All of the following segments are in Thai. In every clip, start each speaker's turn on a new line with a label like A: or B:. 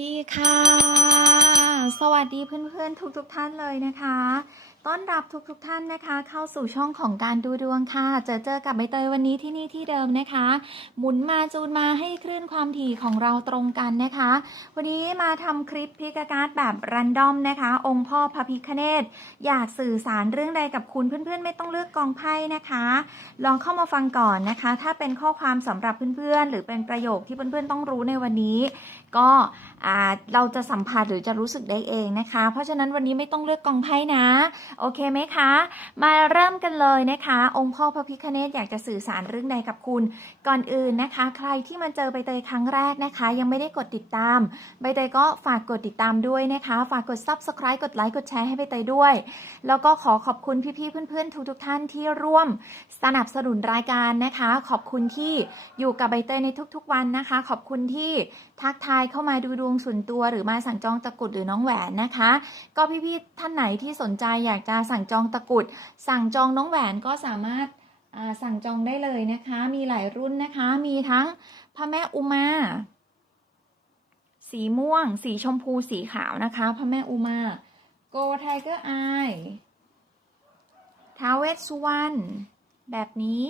A: ดีค่ะ สวัสดีเพื่อนๆ ทุกๆทท่านเลยนะคะ ต้อนรับทุกๆทท่านนะคะ เข้าสู่ช่องของการดูดวงค่ะ เจอเจอกับใบเตยวันนี้ที่นี่ที่เดิมนะคะ หมุนมาจูนมาให้คลื่นความถี่ของเราตรงกันนะคะ วันนี้มาทำคลิปพิกการ์ดแบบรันดอมนะคะ องค์พ่อพระพิคเนตอยากสื่อสารเรื่องใดกับคุณเพื่อนๆ ไม่ต้องเลือกกองไพ่นะคะ ลองเข้ามาฟังก่อนนะคะ ถ้าเป็นข้อความสำหรับเพื่อนๆ หรือเป็นประโยคที่เพื่อนๆต้องรู้ในวันนี้ ก็ เราจะสัมผัสหรือจะรู้สึกได้เองนะคะ เพราะฉะนั้นวันนี้ไม่ต้องเลือกกองไพ่นะ โอเคไหมคะ มาเริ่มกันเลยนะคะ องค์พ่อพระพิคเนตอยากจะสื่อสารเรื่องใดกับคุณ ก่อนอื่นนะคะ ใครที่มาเจอใบเตยครั้งแรกนะคะ ยังไม่ได้กดติดตาม ใบเตยก็ฝากกดติดตามด้วยนะคะ ฝากกด subscribe กดไลค์กดแชร์ให้ใบเตยด้วย แล้วก็ขอขอบคุณพี่ๆเพื่อนๆทุกๆท่านที่ร่วมสนับสนุนรายการนะคะ ขอบคุณที่อยู่กับใบเตยในทุกๆวันนะคะ ขอบคุณที่ทักทายเข้ามาดูดวงส่วนตัวหรือมาสั่งจองตะกรุดหรือน้องแหวนนะคะ ก็พี่ๆท่านไหนที่สนใจอยากจะสั่งจองตะกรุด สั่งจองน้องแหวนก็สามารถสั่งจองได้เลยนะคะ มีหลายรุ่นนะคะ มีทั้งพระแม่อุมา สีม่วง สีชมพู สีขาวนะคะ พระแม่อุมา โกไทเกอร์ไอท้าเวสสุวรรณแบบนี้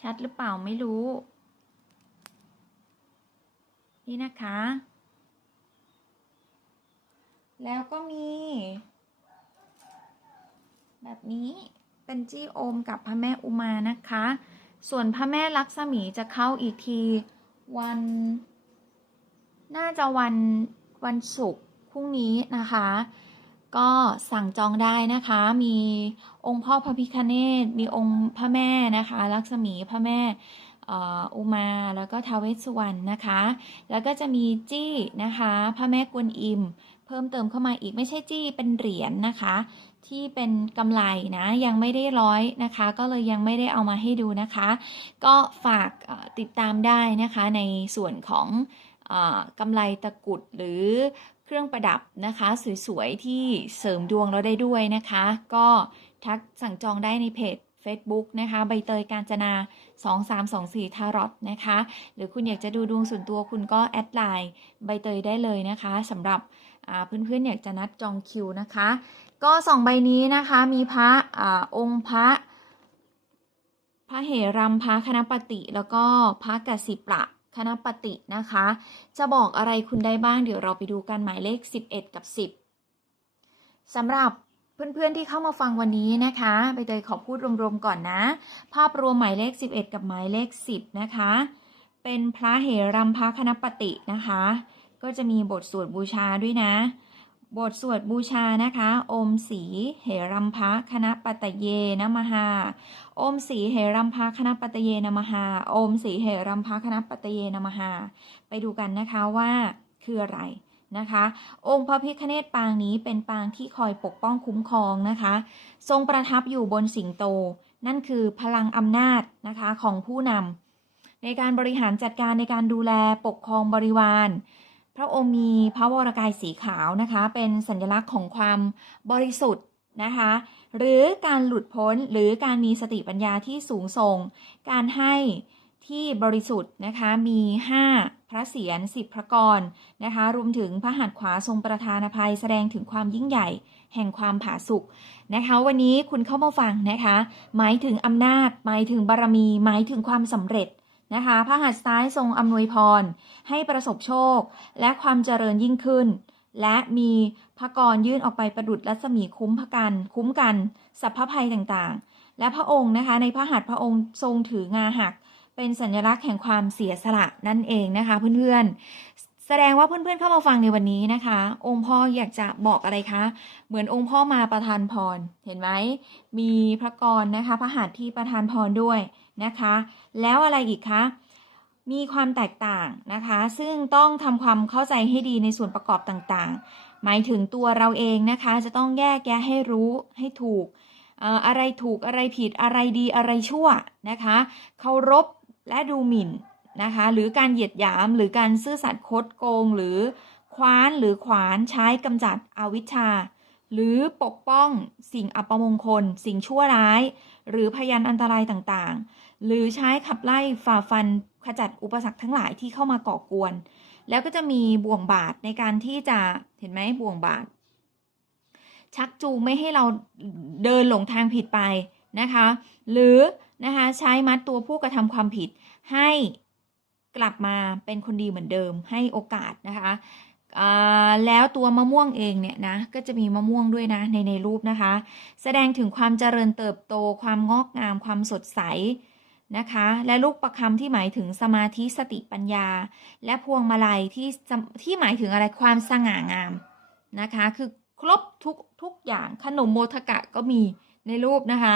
A: ชัดหรือเปล่าไม่รู้ นี่นะคะ แล้วก็มี แบบนี้เป็นจี้โอมกับพระแม่อุมานะคะ ส่วนพระแม่ลักษมีจะเข้าอีกทีวัน น่าจะวันวันศุกร์พรุ่งนี้นะคะ ก็สั่งจองได้นะคะ มีองค์พ่อพระพิคเนตมีองค์พระแม่นะคะ ลักษมีพระแม่ อุมาแล้วก็ท้าวเวสสุวรรณนะคะ แล้วก็จะมีจี้นะคะพระแม่กวนอิม เพิ่มเติมเข้ามาอีกไม่ใช่จี้เป็นเหรียญนะคะ ที่เป็นกำไรนะยังไม่ได้ร้อยนะคะ ก็เลยยังไม่ได้เอามาให้ดูนะคะ ก็ฝากติดตามได้นะคะในส่วนของอกำไรตะกุดหรือเครื่องประดับนะคะ สวย ๆ ที่เสริมดวงเราได้ด้วยนะคะ ก็ทักสั่งจองได้ในเพจ Facebook นะคะใบเตยการจนา 2324ทารอตนะคะ หรือคุณอยากจะดูดวงส่วนตัวคุณก็แอดไลน์ใบเตยได้เลยนะคะสำหรับเพื่อนๆอยากจะนัดจองคิวนะคะ ก็สองใบนี้นะคะมีพระอองค์พระ พระเหรัมพระคณปฏิแล้วก็พระกสิปะคณปฏินะคะ จะบอกอะไรคุณได้บ้างเดี๋ยวเราไปดูกันหมายเลข 11 กับ 10สำหรับ เพื่อนๆที่เข้ามาฟังวันนี้นะคะใบเตยขอพูดรวมๆก่อนนะ ภาพรวมหมายเลข 11 กับหมายเลข 10 นะคะ เป็นพระเหรัมพระคณปฏินะคะ ก็จะมีบทสวดบูชาด้วยนะ บทสวดบูชานะคะอมสีเหรัมพะคณปตเยนะมหาอมสีเหรัมพะคณปตเยนะมหาอมสีเหรัมพะคณปตเยนะมหา ไปดูกันนะคะว่าคืออะไร นะคะ องค์พระพิฆเนศปางนี้เป็นปางที่คอยปกป้องคุ้มครองนะคะ ทรงประทับอยู่บนสิงโต นั่นคือพลังอำนาจนะคะของผู้นำในการบริหารจัดการในการดูแลปกครองบริวาร พระองค์มีพระวรกายสีขาวนะคะ เป็นสัญลักษณ์ของความบริสุทธิ์นะคะ หรือการหลุดพ้นหรือการมีสติปัญญาที่สูงส่ง การให้ที่บริสุทธิ์นะคะมี 5 ระเศียร10พระกรนะคะรวมถึงพระหัตถ์ขวาทรงประธานภัยแสดงถึงความยิ่งใหญ่แห่งความผาสุกนะคะวันนี้คุณเข้ามาฟังนะคะหมายถึงอำนาจ หมายถึงบารมี หมายถึงความสำเร็จนะคะพระหัตถ์ซ้ายทรงอำนวยพร ให้ประสบโชค และความเจริญยิ่งขึ้น และมีพระกรยื่นออกไปประดุดรัศมีคุ้มพกัน คุ้มกันสัพพภัยต่างๆ และพระองค์นะคะในพระหัตถ์พระองค์ทรงถืองาหัก เป็นสัญลักษณ์แห่งความเสียสละนั่นเองนะคะ เพื่อนๆ แสดงว่าเพื่อนๆเข้ามาฟังในวันนี้นะคะ องค์พ่ออยากจะบอกอะไรคะ เหมือนองค์พ่อมาประทานพร เห็นไหม มีพระกรนะคะ พระหัตถ์ที่ประทานพรด้วยนะคะ แล้วอะไรอีกคะ มีความแตกต่างนะคะ ซึ่งต้องทำความเข้าใจให้ดีในส่วนประกอบต่างๆ หมายถึงตัวเราเองนะคะ จะต้องแยกแยะให้รู้ให้ถูกอะไรถูกอะไรผิดอะไรดีอะไรชั่วนะคะ เคารพ และดูหมิ่นนะคะหรือการเหยียดหยามหรือการซื่อสัตย์คดโกง หรือคว้านหรือขวานใช้กำจัดอวิชชา หรือปกป้องสิ่งอัปมงคล สิ่งชั่วร้าย หรือพยานอันตรายต่างๆ หรือใช้ขับไล่ฝ่าฟันขจัดอุปสรรคทั้งหลายที่เข้ามาก่อกวน แล้วก็จะมีบ่วงบาทในการที่จะเห็นไหมบ่วงบาท ชักจูงไม่ให้เราเดินหลงทางผิดไปนะคะ หรือ นะคะใช้มัดตัวผู้กระทำความผิด ให้กลับมาเป็นคนดีเหมือนเดิม ให้โอกาสนะคะแล้วตัวมะม่วงเองเนี่ยนะก็จะมีมะม่วงด้วยนะในในรูปนะคะ แสดงถึงความเจริญเติบโตความงอกงามความสดใสนะคะ และลูกประคำที่หมายถึงสมาธิสติปัญญา และพวงมาลัยที่ที่หมายถึงอะไรความสง่างามนะคะ คือครบทุกทุกอย่างขนมโมทกะก็มีในรูปนะคะ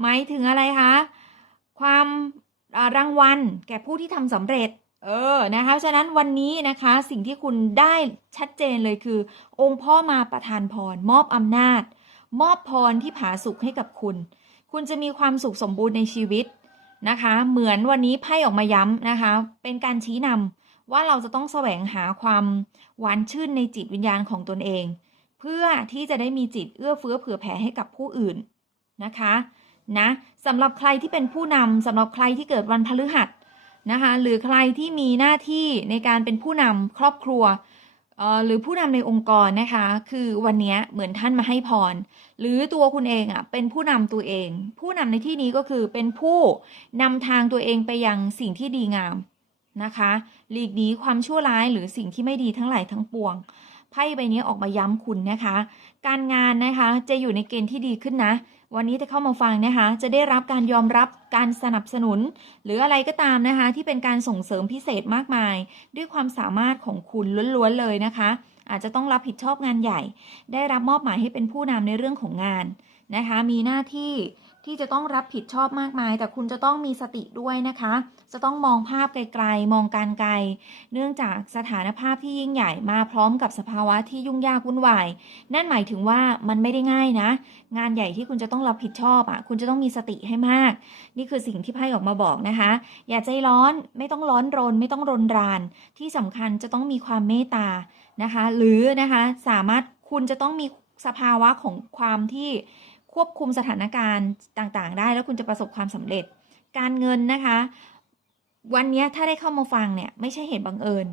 A: หมายถึงอะไรคะ ความรางวัลแก่ผู้ที่ทำสำเร็จ เออ นะคะ ฉะนั้นวันนี้นะคะสิ่งที่คุณได้ชัดเจนเลยคือ องค์พ่อมาประทานพร มอบอำนาจ มอบพรที่ผาสุกให้กับคุณ คุณจะมีความสุขสมบูรณ์ในชีวิตนะคะ เหมือนวันนี้ไพ่ออกมาย้ำนะคะ เป็นการชี้นำว่าเราจะต้องแสวงหาความหวานชื่นในจิตวิญญาณของตนเอง เพื่อที่จะได้มีจิตเอื้อเฟื้อเผื่อแผ่ให้กับผู้อื่นนะคะ นะสำหรับใครที่เป็นผู้นำสำหรับใครที่เกิดวันพฤหัสนะคะหรือใครที่มีหน้าที่ในการเป็นผู้นำครอบครัวหรือผู้นำในองค์กรนะคะ คือวันนี้เหมือนท่านมาให้พร หรือตัวคุณเองอะเป็นผู้นำตัวเอง ผู้นำในที่นี้ก็คือเป็นผู้นำทางตัวเองไปยังสิ่งที่ดีงามนะคะหลีกหนีความชั่วร้ายหรือสิ่งที่ไม่ดีทั้งหลายทั้งปวงไพ่ใบนี้ออกมาย้ำคุณนะคะ การงานนะคะจะอยู่ในเกณฑ์ที่ดีขึ้นนะ วันนี้จะเข้ามาฟังนะคะ จะได้รับการยอมรับการสนับสนุน หรืออะไรก็ตามนะคะ ที่เป็นการส่งเสริมพิเศษมากมาย ด้วยความสามารถของคุณล้วนๆเลยนะคะ อาจจะต้องรับผิดชอบงานใหญ่ ได้รับมอบหมายให้เป็นผู้นำในเรื่องของงานนะคะ มีหน้าที่ที่จะต้องรับผิดชอบมากมาย แต่คุณจะต้องมีสติด้วยนะคะจะต้องมองภาพไกลๆ มองการไกล เนื่องจากสถานภาพที่ยิ่งใหญ่มาพร้อมกับสภาวะที่ยุ่งยากวุ่นวาย นั่นหมายถึงว่ามันไม่ได้ง่ายนะ งานใหญ่ที่คุณจะต้องรับผิดชอบอะ คุณจะต้องมีสติให้มาก นี่คือสิ่งที่ไพ่ออกมาบอกนะคะ อย่าใจร้อน ไม่ต้องร้อนรน ไม่ต้องรนราน ที่สำคัญจะต้องมีความเมตตา นะคะ หรือนะคะ สามารถคุณจะต้องมีสภาวะของความที่ควบคุมสถานการณ์ต่างๆ ได้ แล้วคุณจะประสบความสำเร็จ การเงินนะคะ วันนี้ถ้าได้เข้ามาฟังเนี่ยไม่ใช่เหตุบังเอิญ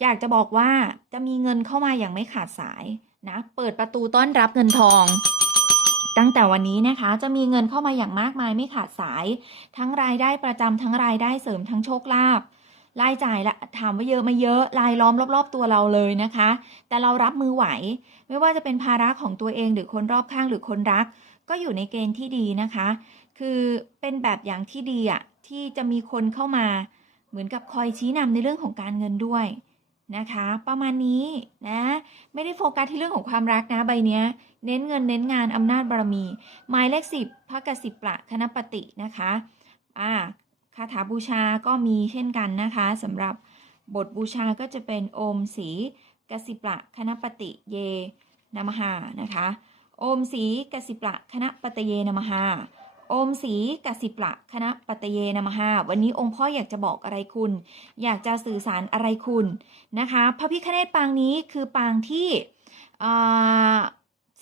A: อยากจะบอกว่าจะมีเงินเข้ามาอย่างไม่ขาดสายนะ เปิดประตูต้อนรับเงินทอง ตั้งแต่วันนี้นะคะ จะมีเงินเข้ามาอย่างมากมายไม่ขาดสาย ทั้งรายได้ประจำทั้งรายได้เสริมทั้งโชคลาภรายจ่ายละถามว่าเยอะไหมาเยอะรายล้อมรอบๆตัวเราเลยนะคะ แต่เรารับมือไหว ไม่ว่าจะเป็นภาระของตัวเองหรือคนรอบข้างหรือคนรัก ก็อยู่ในเกณฑ์ที่ดีนะคะ คือเป็นแบบอย่างที่ดีอะ ที่จะมีคนเข้ามา เหมือนกับคอยชี้นำในเรื่องของการเงินด้วยนะคะ ประมาณนี้นะ ไม่ได้โฟกัสที่เรื่องของความรักนะใบเนี้ย เน้นเงินเน้นงานอำนาจบารมี หมายเลขสิบพระกสิปละคณปตินะคะอ่าคาถาบูชาก็มีเช่นกันนะคะสำหรับบทบูชาก็จะเป็นโอมสีกสิปละคณปติเยนามหานะคะ โอมสีกสิปละคณปตเยนามหา โอมสีกสิปละคณะปตเยนามหาวันนี้องค์พ่ออยากจะบอกอะไรคุณ อยากจะสื่อสารอะไรคุณนะคะ พระพิคเนตปางนี้คือปางที่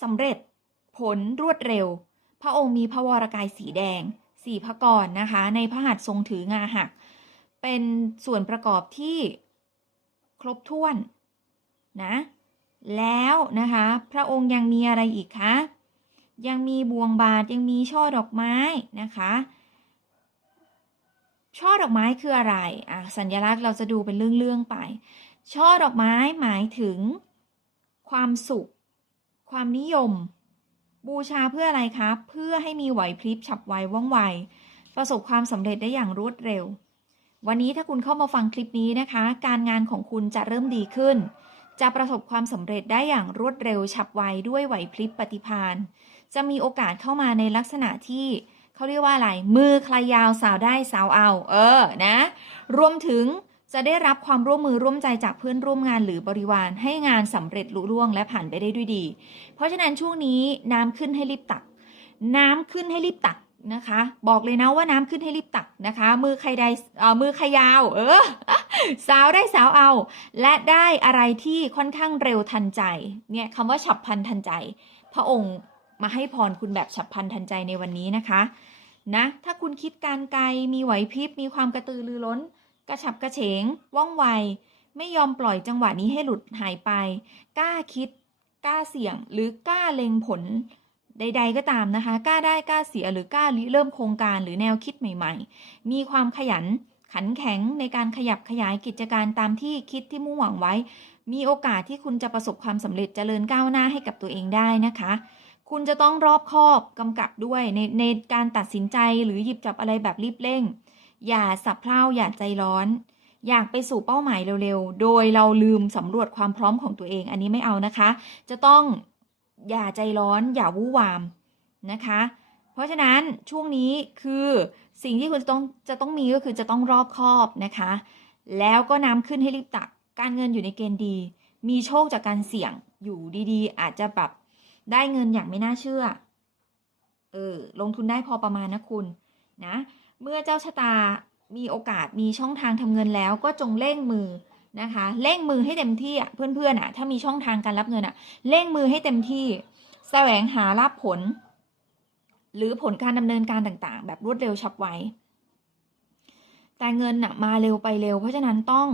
A: สำเร็จผลรวดเร็ว พระองค์มีพระวรกายสีแดง สีพระกรนะคะ ในพระหัตถ์ทรงถืองาหัก เป็นส่วนประกอบที่ครบถ้วนนะ แล้วนะคะ พระองค์ยังมีอะไรอีกคะ ยังมีบวงบาทยังมีช่อดอกไม้นะคะ ช่อดอกไม้คืออะไรอะสัญลักษณ์เราจะดูเป็นเรื่องๆไป ช่อดอกไม้หมายถึง ความสุข ความนิยม บูชาเพื่ออะไรคะเพื่อให้มีไหวพริบฉับไวว่องไว ประสบความสำเร็จได้อย่างรวดเร็ว วันนี้ถ้าคุณเข้ามาฟังคลิปนี้นะคะ การงานของคุณจะเริ่มดีขึ้น จะประสบความสำเร็จได้อย่างรวดเร็วฉับไวด้วยไหวพริบปฏิภาณจะมีโอกาสเข้ามาในลักษณะที่เขาเรียกว่าอะไร มือใครยาวสาวได้สาวเอา เออนะ รวมถึงจะได้รับความร่วมมือร่วมใจจากเพื่อนร่วมงานหรือบริวารให้งานสำเร็จลุล่วงและผ่านไปได้ด้วยดี เพราะฉะนั้นช่วงนี้น้ำขึ้นให้รีบตัก น้ำขึ้นให้รีบตัก นะคะ บอกเลยนะว่าน้ำขึ้นให้รีบตักนะคะ มือใครใดเอ่อมือใครยาว เออ สาวได้สาวเอา และได้อะไรที่ค่อนข้างเร็วทันใจ เนี่ยคำว่าฉับพลันทันใจ พระองค์มาให้พรคุณแบบฉับพลันทันใจในวันนี้นะคะ นะ ถ้าคุณคิดการไกลมีไหวพริบมีความกระตือรือร้น กระฉับกระเฉง ว่องไว ไม่ยอมปล่อยจังหวะนี้ให้หลุดหายไป กล้าคิด กล้าเสี่ยง หรือกล้าเล็งผล ใด ๆ ก็ตามนะคะ กล้าได้กล้าเสียหรือกล้าริเริ่มโครงการหรือแนวคิดใหม่ ๆ มีความขยันขันแข็งในการขยับขยายกิจการตามที่คิดที่มุ่งหวังไว้ มีโอกาสที่คุณจะประสบความสำเร็จเจริญก้าวหน้าให้กับตัวเองได้นะคะ คุณจะต้องรอบคอบกำกับด้วยในในการตัดสินใจหรือหยิบจับอะไรแบบรีบเร่ง อย่าสับเพร่าอย่าใจร้อน อยากไปสู่เป้าหมายเร็วๆ โดยเราลืมสำรวจความพร้อมของตัวเองอันนี้ไม่เอานะคะ จะต้อง อย่าใจร้อนอย่าวู่วามนะคะ เพราะฉะนั้นช่วงนี้คือสิ่งที่คุณจะต้องจะต้องมีก็คือจะต้องรอบคอบนะคะ แล้วก็น้ำขึ้นให้รีบตัก การเงินอยู่ในเกณฑ์ดี มีโชคจากการเสี่ยงอยู่ดีๆ อาจจะแบบได้เงินอย่างไม่น่าเชื่อ เออ ลงทุนได้พอประมาณนะคุณนะ เมื่อเจ้าชะตามีโอกาสมีช่องทางทำเงินแล้วก็จงเร่งมือ นะคะเร่งมือให้เต็มที่อะเพื่อนๆอะถ้ามีช่องทางการรับเงินอะเร่งมือให้เต็มที่ แสวงหารับผล หรือผลการดำเนินการต่างๆ แบบรวดเร็วฉับไวแต่เงินอะมาเร็วไปเร็ว เพราะฉะนั้นต้อง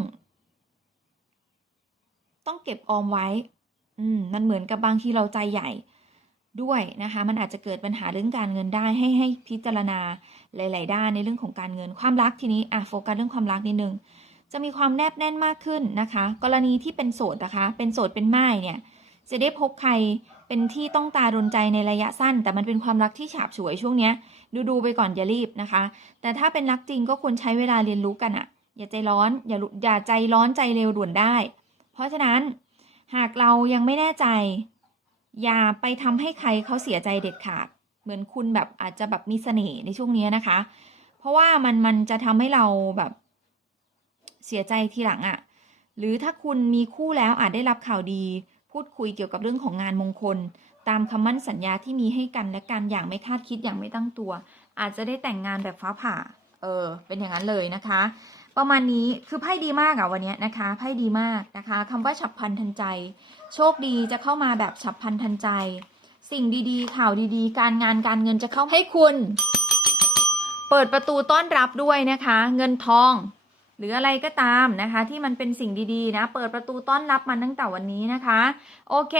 A: ต้องเก็บออมไว้ อืมมันเหมือนกับบางทีเราใจใหญ่ด้วยนะคะ มันอาจจะเกิดปัญหาเรื่องการเงินได้ให้ให้พิจารณาหลาย ๆ ด้านในเรื่องของการเงินความรักทีนี้อะโฟกัสเรื่องความรักนิดนึง จะมีความแนบแน่นมากขึ้นนะคะ กรณีที่เป็นโสดนะคะ เป็นโสดเป็นม่ายเนี่ยจะได้พบใครเป็นที่ต้องตาดนใจในระยะสั้น แต่มันเป็นความรักที่ฉาบฉวยช่วงเนี้ย ดูดูๆไปก่อนอย่ารีบนะคะ แต่ถ้าเป็นรักจริงก็ควรใช้เวลาเรียนรู้กันอะอย่าใจร้อนอย่าลุอย่าใจร้อนใจเร็วด่วนได้ เพราะฉะนั้นหากเรายังไม่แน่ใจ อย่าไปทำให้ใครเขาเสียใจเด็ดขาด เหมือนคุณแบบอาจจะแบบมีเสน่ห์ในช่วงนี้นะคะ เพราะว่ามันมันจะทำให้เราแบบ เสียใจทีหลังอะ่ะ หรือถ้าคุณมีคู่แล้วอาจได้รับข่าวดี พูดคุยเกี่ยวกับเรื่องของงานมงคล ตามคำมั่นสัญญาที่มีให้กันและกันอย่างไม่คาดคิดอย่างไม่ตั้งตัว อาจจะได้แต่งงานแบบฟ้าผ่า เออ เป็นอย่างนั้นเลยนะคะ ประมาณนี้คือไพ่ดีมากอะวันนี้นะคะไพ่ดีมากนะคะคำว่าฉับพลันทันใจ โชคดีจะเข้ามาแบบฉับพลันทันใจ สิ่งดีๆ ข่าวดีๆ การงานการเงินจะเข้าให้คุณเปิดประตูต้อนรับด้วยนะคะ เงินทอง หรืออะไรก็ตามนะคะ ที่มันเป็นสิ่งดีๆนะ เปิดประตูต้อนรับมันตั้งแต่วันนี้นะคะ โอเค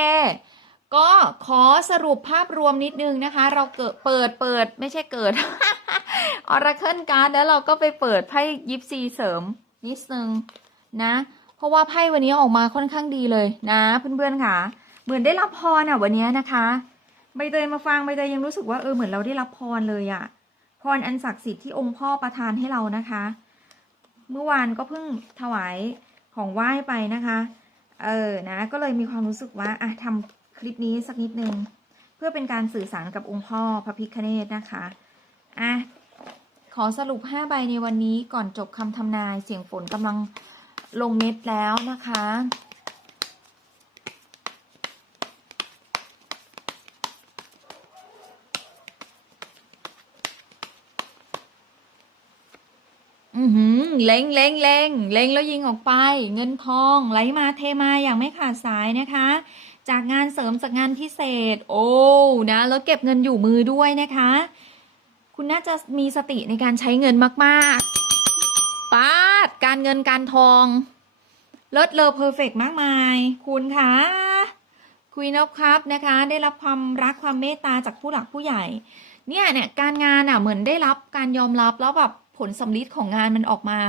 A: ก็ขอสรุปภาพรวมนิดนึงนะคะ เราเกิดเปิดเปิดไม่ใช่เกิดออราเคิลการ์ดแล้วเราก็ไปเปิดไพ่ยิปซีเสริมนิดนึงนะ เพราะว่าไพ่วันนี้ออกมาค่อนข้างดีเลยนะเพื่อนๆค่ะ เหมือนได้รับพรอะวันนี้นะคะใบเตยมาฟังใบเตยยังรู้สึกว่าเออเหมือนเราได้รับพรเลยอะพรอันศักดิ์สิทธิ์ที่องค์พ่อประทานให้เรานะคะ เมื่อวานก็เพิ่งถวายของไหว้ไปนะคะ เออนะก็เลยมีความรู้สึกว่าอะทำคลิปนี้สักนิดนึงเพื่อเป็นการสื่อสารกับองค์พ่อพระพิคเนศนะคะอะขอสรุป 5 ใบในวันนี้ก่อนจบคำทำนายเสียงฝนกำลังลงเม็ดแล้วนะคะ อือหือ เล็งเล็งเล็งเล็งแล้วยิงออกไป เงินทองไหลมาเทมาอย่างไม่ขาดสายนะคะ จากงานเสริมจากงานพิเศษ โอ้นะแล้วเก็บเงินอยู่มือด้วยนะคะ คุณน่าจะมีสติในการใช้เงินมากๆป้าดการเงินการทองเลิศเลอเพอร์เฟกมากมาย คุณคะคุยนบครับนะคะ ได้รับความรักความเมตตาจากผู้หลักผู้ใหญ่ เนี่ยเนี่ยการงานอะเหมือนได้รับการยอมรับแล้วแบบ ผลสำลิดของงานมันออกมา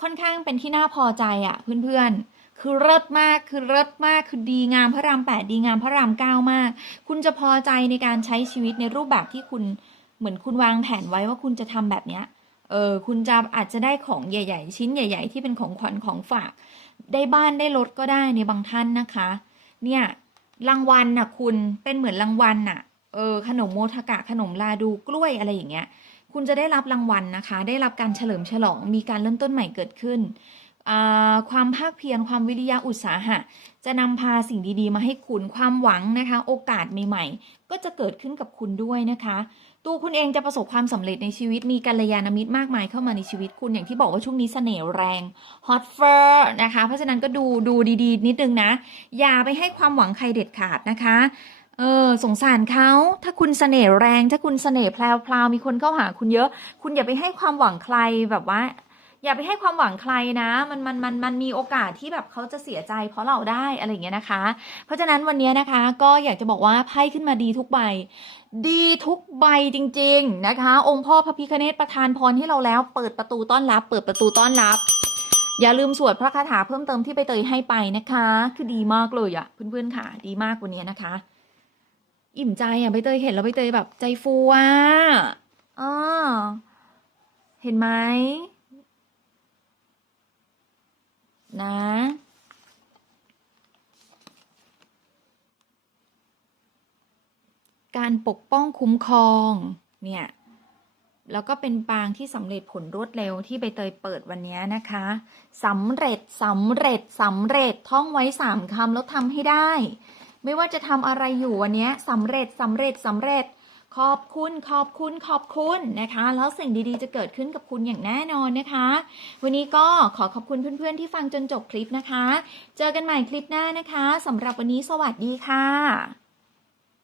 A: ค่อนข้างเป็นที่น่าพอใจอะเพื่อนๆ คือเลิศมากคือเลิศมากคือดีงามพระรามแปดดีงามพระรามเก้ามาก คุณจะพอใจในการใช้ชีวิตในรูปแบบที่คุณเหมือนคุณวางแผนไว้ว่าคุณจะทำแบบเนี้ยเออคุณจะอาจจะได้ของใหญ่ ๆ ชิ้นใหญ่ ๆ ที่เป็นของขวัญของฝาก ได้บ้านได้รถก็ได้ในบางท่านนะคะ เนี่ยรางวัลน่ะคุณเป็นเหมือนรางวัลน่ะเออขนมโมทากะขนมลาดูกล้วยอะไรอย่างเงี้ย คุณจะได้รับรางวัลนะคะ ได้รับการเฉลิมฉลอง มีการเริ่มต้นใหม่เกิดขึ้น ความภาคเพียร ความวิริยะอุตสาหะ จะนำพาสิ่งดีๆ มาให้คุณ ความหวังนะคะ โอกาสใหม่ๆ ก็จะเกิดขึ้นกับคุณด้วยนะคะ ตัวคุณเองจะประสบความสำเร็จในชีวิต มีกัลยาณมิตรมากมายเข้ามาในชีวิตคุณ อย่างที่บอกว่าช่วงนี้เสน่ห์แรง ฮอตเฟอร์นะคะ เพราะฉะนั้นก็ดูดูดีๆ นิดนึงนะ อย่าไปให้ความหวังใครเด็ดขาดนะคะ เออ สงสารเขา ถ้าคุณเสน่ห์แรง ถ้าคุณเสน่ห์แพรวๆมีคนเข้าหาคุณเยอะ คุณอย่าไปให้ความหวังใครแบบว่า อย่าไปให้ความหวังใครนะ มันมันมันมันมีโอกาสที่แบบเขาจะเสียใจ เพราะเราได้อะไรอย่างเงี้ยนะคะ เพราะฉะนั้นวันนี้นะคะ ก็อยากจะบอกว่าไพ่ขึ้นมาดีทุกใบ ดีทุกใบจริง ๆนะคะ องค์พ่อพระพิคเนตประทานพรให้เราแล้ว เปิดประตูต้อนรับ เปิดประตูต้อนรับอย่าลืมสวดพระคาถาเพิ่มเติมที่ใบเตยให้ไปนะคะ คือดีมากเลยอะเพื่อนๆค่ะ ดีมากวันนี้นะคะ อิ่มใจอะใบเตยเห็นแล้วใบเตยแบบใจฟูอะอ่าเห็นไหมนะ การปกป้องคุ้มครองเนี่ย แล้วก็เป็นปางที่สำเร็จผลรวดเร็วที่ใบเตยเปิดวันนี้นะคะสำเร็จสำเร็จสำเร็จท่องไว้สามคำแล้วทำให้ได้ ไม่ว่าจะทำอะไรอยู่วันนี้สำเร็จสำเร็จสำเร็จ ขอบคุณขอบคุณขอบคุณนะคะ แล้วสิ่งดีๆจะเกิดขึ้นกับคุณอย่างแน่นอนนะคะ วันนี้ก็ขอขอบคุณเพื่อนๆที่ฟังจนจบคลิปนะคะ เจอกันใหม่คลิปหน้านะคะสำหรับวันนี้สวัสดีค่ะ